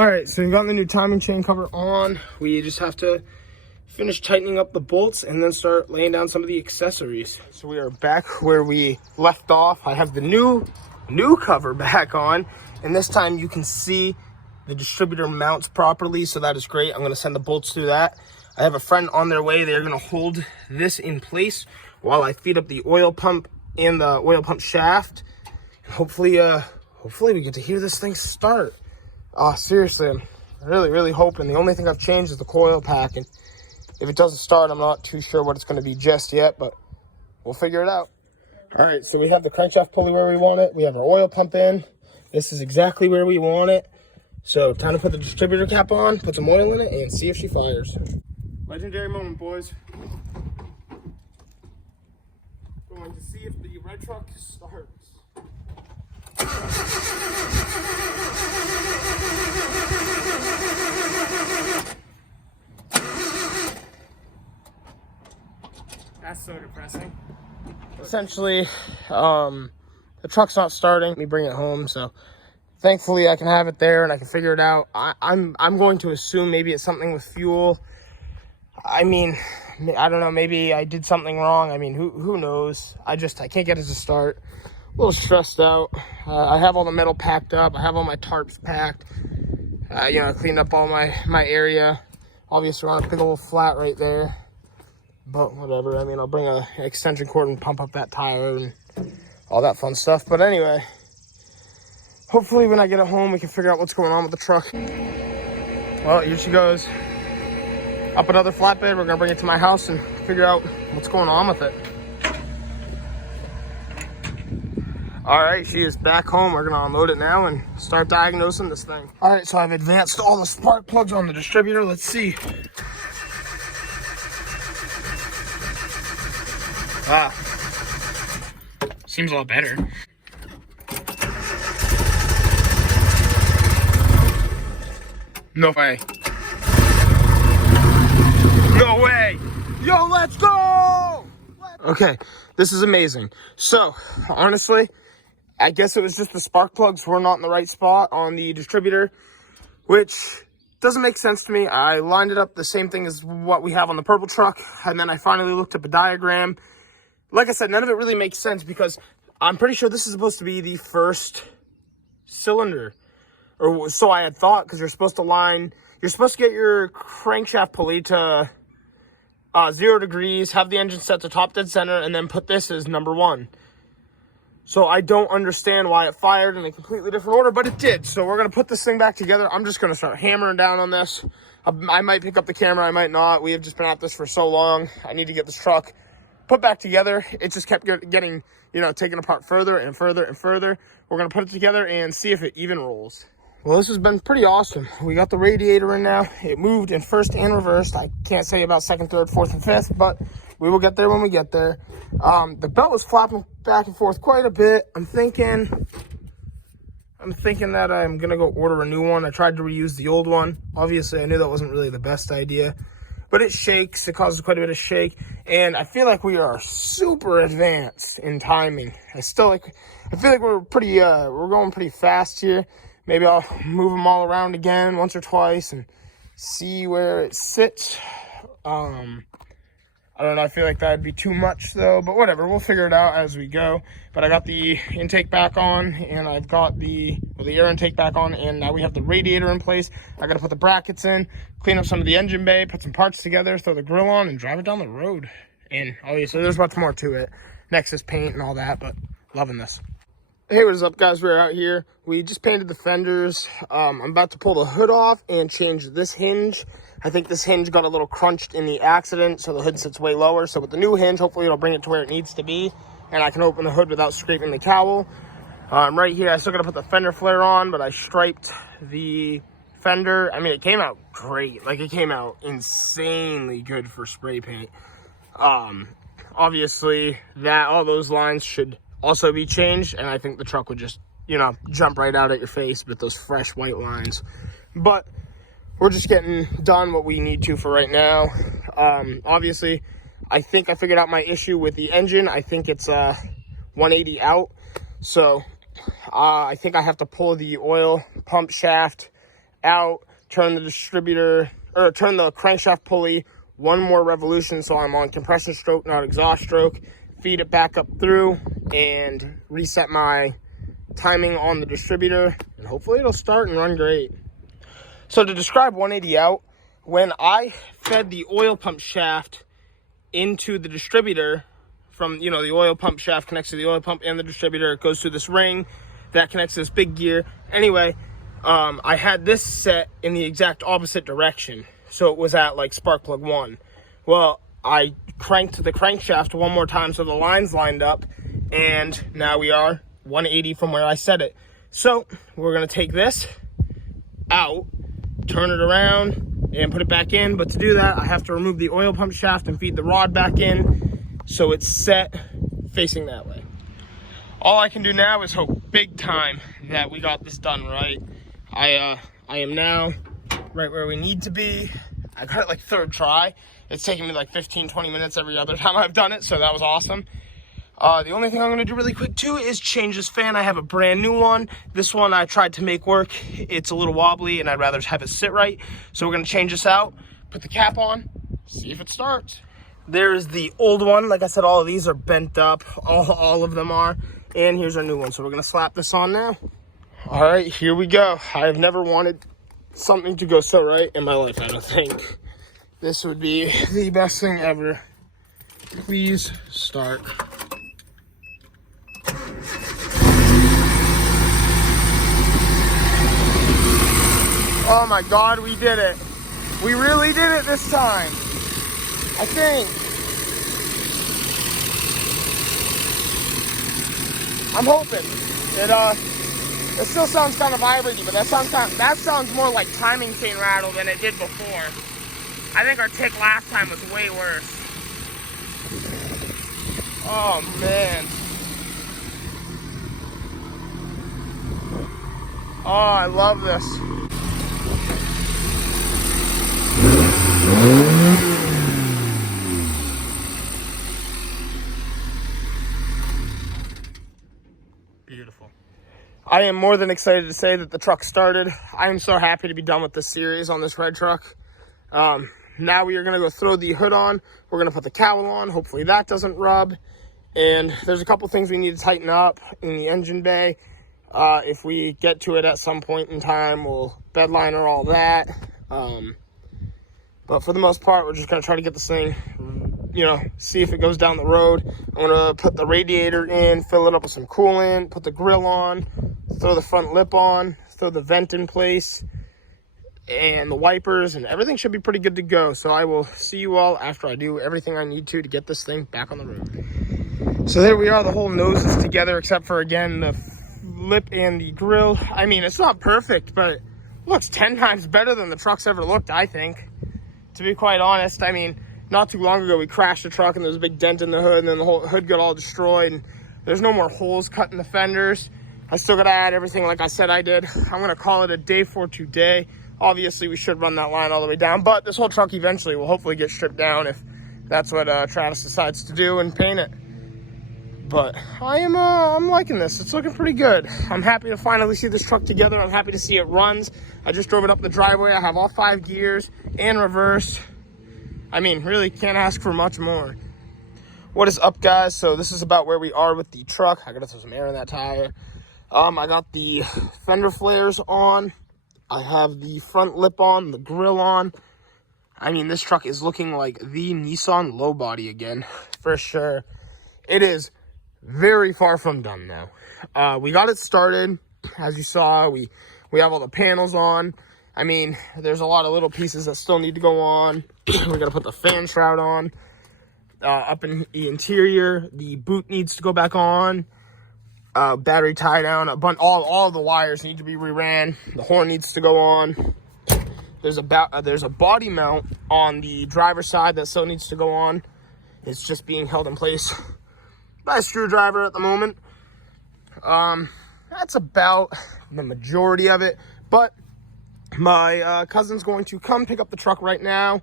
All right, so we've got the new timing chain cover on. We just have to finish tightening up the bolts and then start laying down some of the accessories. So we are back where we left off. I have the new cover back on, and this time you can see the distributor mounts properly, so that is great. I'm gonna send the bolts through that. I have a friend on their way. They're gonna hold this in place while I feed up the oil pump and the oil pump shaft. And hopefully we get to hear this thing start. Seriously, I'm really hoping. The only thing I've changed is the coil pack, and if it doesn't start, I'm not too sure what it's going to be just yet, but we'll figure it out. All right, so we have the crankshaft pulley where we want it. We have our oil pump in. This is exactly where we want it. So time to put the distributor cap on, put some oil in it, and see if she fires. Legendary moment, boys. Going to see if the red truck starts. That's so depressing. Essentially, the truck's not starting. Let me bring it home, so thankfully I can have it there and I can figure it out. I'm going to assume maybe it's something with fuel. I mean, I don't know, maybe I did something wrong. I mean, who knows? I can't get it to start. A little stressed out. I have all the metal packed up. I have all my tarps packed. I cleaned up all my area. Obviously, we're on a big old flat right there. But whatever. I mean, I'll bring an extension cord and pump up that tire and all that fun stuff. But anyway, hopefully when I get it home, we can figure out what's going on with the truck. Well, here she goes. Up another flatbed. We're going to bring it to my house and figure out what's going on with it. All right, she is back home. We're gonna unload it now and start diagnosing this thing. All right, so I've advanced all the spark plugs on the distributor. Let's see. Wow. Seems a lot better. No way. No way. Yo, let's go. Okay, this is amazing. So, honestly, I guess it was just the spark plugs were not in the right spot on the distributor, which doesn't make sense to me. I lined it up the same thing as what we have on the purple truck, and then I finally looked up a diagram. Like I said, none of it really makes sense because I'm pretty sure this is supposed to be the first cylinder, or so I had thought, because you're supposed to get your crankshaft pulley to 0 degrees, have the engine set to top dead center, and then put this as number 1. So I don't understand why it fired in a completely different order, but it did. So we're going to put this thing back together. I'm just going to start hammering down on this. I might pick up the camera. I might not. We have just been at this for so long. I need to get this truck put back together. It just kept getting, taken apart further and further and further. We're going to put it together and see if it even rolls. Well, this has been pretty awesome. We got the radiator in now. It moved in first and reversed. I can't say about second, third, fourth, and fifth, but we will get there when we get there. The belt was flapping back and forth quite a bit. I'm thinking that I'm going to go order a new one. I tried to reuse the old one. Obviously, I knew that wasn't really the best idea, but it shakes. It causes quite a bit of shake, and I feel like we are super advanced in timing. I feel like we're going pretty fast here. Maybe I'll move them all around again once or twice and see where it sits. I don't know, I feel like that'd be too much though, but whatever, we'll figure it out as we go. But I got the intake back on, and I've got the air intake back on, and now we have the radiator in place. I gotta put the brackets in, clean up some of the engine bay, put some parts together, throw the grill on, and drive it down the road. And obviously there's lots more to it. Nexus paint and all that, but loving this. Hey, what is up, guys? We're out here. We just painted the fenders. I'm about to pull the hood off and change this hinge. I think this hinge got a little crunched in the accident, so the hood sits way lower. So with the new hinge, hopefully it'll bring it to where it needs to be, and I can open the hood without scraping the cowl. Right here, I still gotta put the fender flare on, but I striped the fender. I mean, it came out great. Like, it came out insanely good for spray paint. Obviously, all those lines should also be changed, and I think the truck would just, jump right out at your face with those fresh white lines. But we're just getting done what we need to for right now. Obviously, I think I figured out my issue with the engine. I think it's 180 out. So I think I have to pull the oil pump shaft out, turn the distributor, or turn the crankshaft pulley one more revolution so I'm on compression stroke, not exhaust stroke, feed it back up through, and reset my timing on the distributor, and hopefully it'll start and run great. So to describe 180 out, when I fed the oil pump shaft into the distributor from, the oil pump shaft connects to the oil pump and the distributor, it goes through this ring that connects to this big gear. Anyway, I had this set in the exact opposite direction. So it was at like spark plug 1. Well, I cranked the crankshaft one more time so the lines lined up, and now we are 180 from where I set it. So we're gonna take this out, turn it around, and put it back in. But to do that, I have to remove the oil pump shaft and feed the rod back in so it's set facing that way. All I can do now is hope big time that we got this done right. I am now right where we need to be. I got it like third try. It's taken me like 15-20 minutes every other time I've done it, so that was awesome. The only thing I'm gonna do really quick too is change this fan. I have a brand new one. This one I tried to make work. It's a little wobbly and I'd rather have it sit right. So we're gonna change this out, put the cap on, see if it starts. There's the old one. Like I said, all of these are bent up. All of them are. And here's our new one. So we're gonna slap this on now. All right, here we go. I've never wanted something to go so right in my life, I don't think. This would be the best thing ever. Please start. Oh my God, we did it. We really did it this time, I think. I'm hoping. It still sounds kind of vibrating, but that sounds more like timing chain rattle than it did before. I think our tick last time was way worse. Oh man. Oh, I love this. Beautiful. I am more than excited to say that the truck started. I am so happy to be done with this series on this red truck. Now we are going to go throw the hood on. We're going to put the cowl on. Hopefully that doesn't rub. And there's a couple things we need to tighten up in the engine bay. If we get to it at some point in time, we'll bed liner all that. But for the most part, we're just going to try to get this thing, see if it goes down the road. I'm going to put the radiator in, fill it up with some coolant, put the grill on, throw the front lip on, throw the vent in place, and the wipers, and everything should be pretty good to go. So I will see you all after I do everything I need to get this thing back on the road. So there we are, the whole nose is together except for, again, the lip and the grill. I mean, it's not perfect, but it looks 10 times better than the truck's ever looked, I think. To be quite honest, I mean, not too long ago we crashed the truck and there was a big dent in the hood, and then the whole hood got all destroyed, and there's no more holes cut in the fenders. I still gotta add everything like I said I did. I'm gonna call it a day for today. Obviously, we should run that line all the way down, but this whole truck eventually will hopefully get stripped down if that's what Travis decides to do and paint it. But I'm liking this. It's looking pretty good. I'm happy to finally see this truck together. I'm happy to see it runs. I just drove it up the driveway. I have all 5 gears and reverse. I mean, really can't ask for much more. What is up, guys? So this is about where we are with the truck. I gotta throw some air in that tire. I got the fender flares on. I have the front lip on, the grill on. I mean, this truck is looking like the Nissan low body again, for sure. It is very far from done now. We got it started, as you saw. We have all the panels on. I mean, there's a lot of little pieces that still need to go on. We gotta put the fan shroud on. Up in the interior, the boot needs to go back on. Battery tie down, all the wires need to be reran. The horn needs to go on. There's a body mount on the driver's side that still needs to go on. It's just being held in place by a screwdriver at the moment. That's about the majority of it. But my cousin's going to come pick up the truck right now.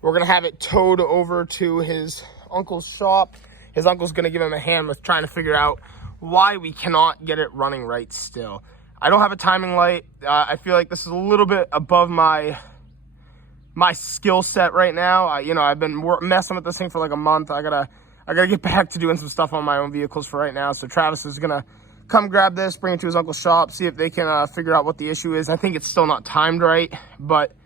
We're gonna have it towed over to his uncle's shop. His uncle's gonna give him a hand with trying to figure out why we cannot get it running right still. I don't have a timing light. I feel like this is a little bit above my skill set right now. I've been messing with this thing for like a month. I gotta get back to doing some stuff on my own vehicles for right now. So Travis is gonna come grab this, bring it to his uncle's shop, see if they can figure out what the issue is. I think it's still not timed right, but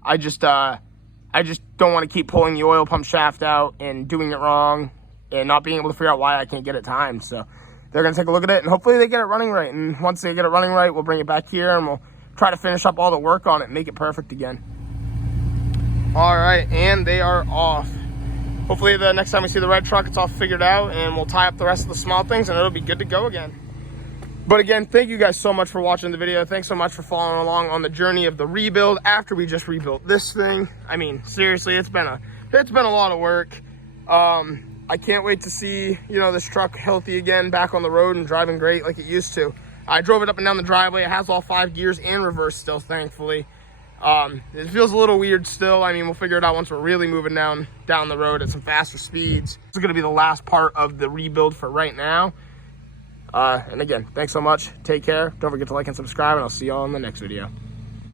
I just don't want to keep pulling the oil pump shaft out and doing it wrong and not being able to figure out why I can't get it timed. So they're gonna take a look at it and hopefully they get it running right. And once they get it running right, we'll bring it back here and we'll try to finish up all the work on it and make it perfect again. All right, and they are off. Hopefully the next time we see the red truck, it's all figured out and we'll tie up the rest of the small things and it'll be good to go again. But again, thank you guys so much for watching the video. Thanks so much for following along on the journey of the rebuild after we just rebuilt this thing. I mean, seriously, it's been a lot of work. I can't wait to see, this truck healthy again, back on the road and driving great like it used to. I drove it up and down the driveway. It has all 5 gears and reverse still, thankfully. It feels a little weird still. I mean, we'll figure it out once we're really moving down the road at some faster speeds. This is going to be the last part of the rebuild for right now. And again, thanks so much. Take care. Don't forget to like and subscribe, and I'll see y'all in the next video.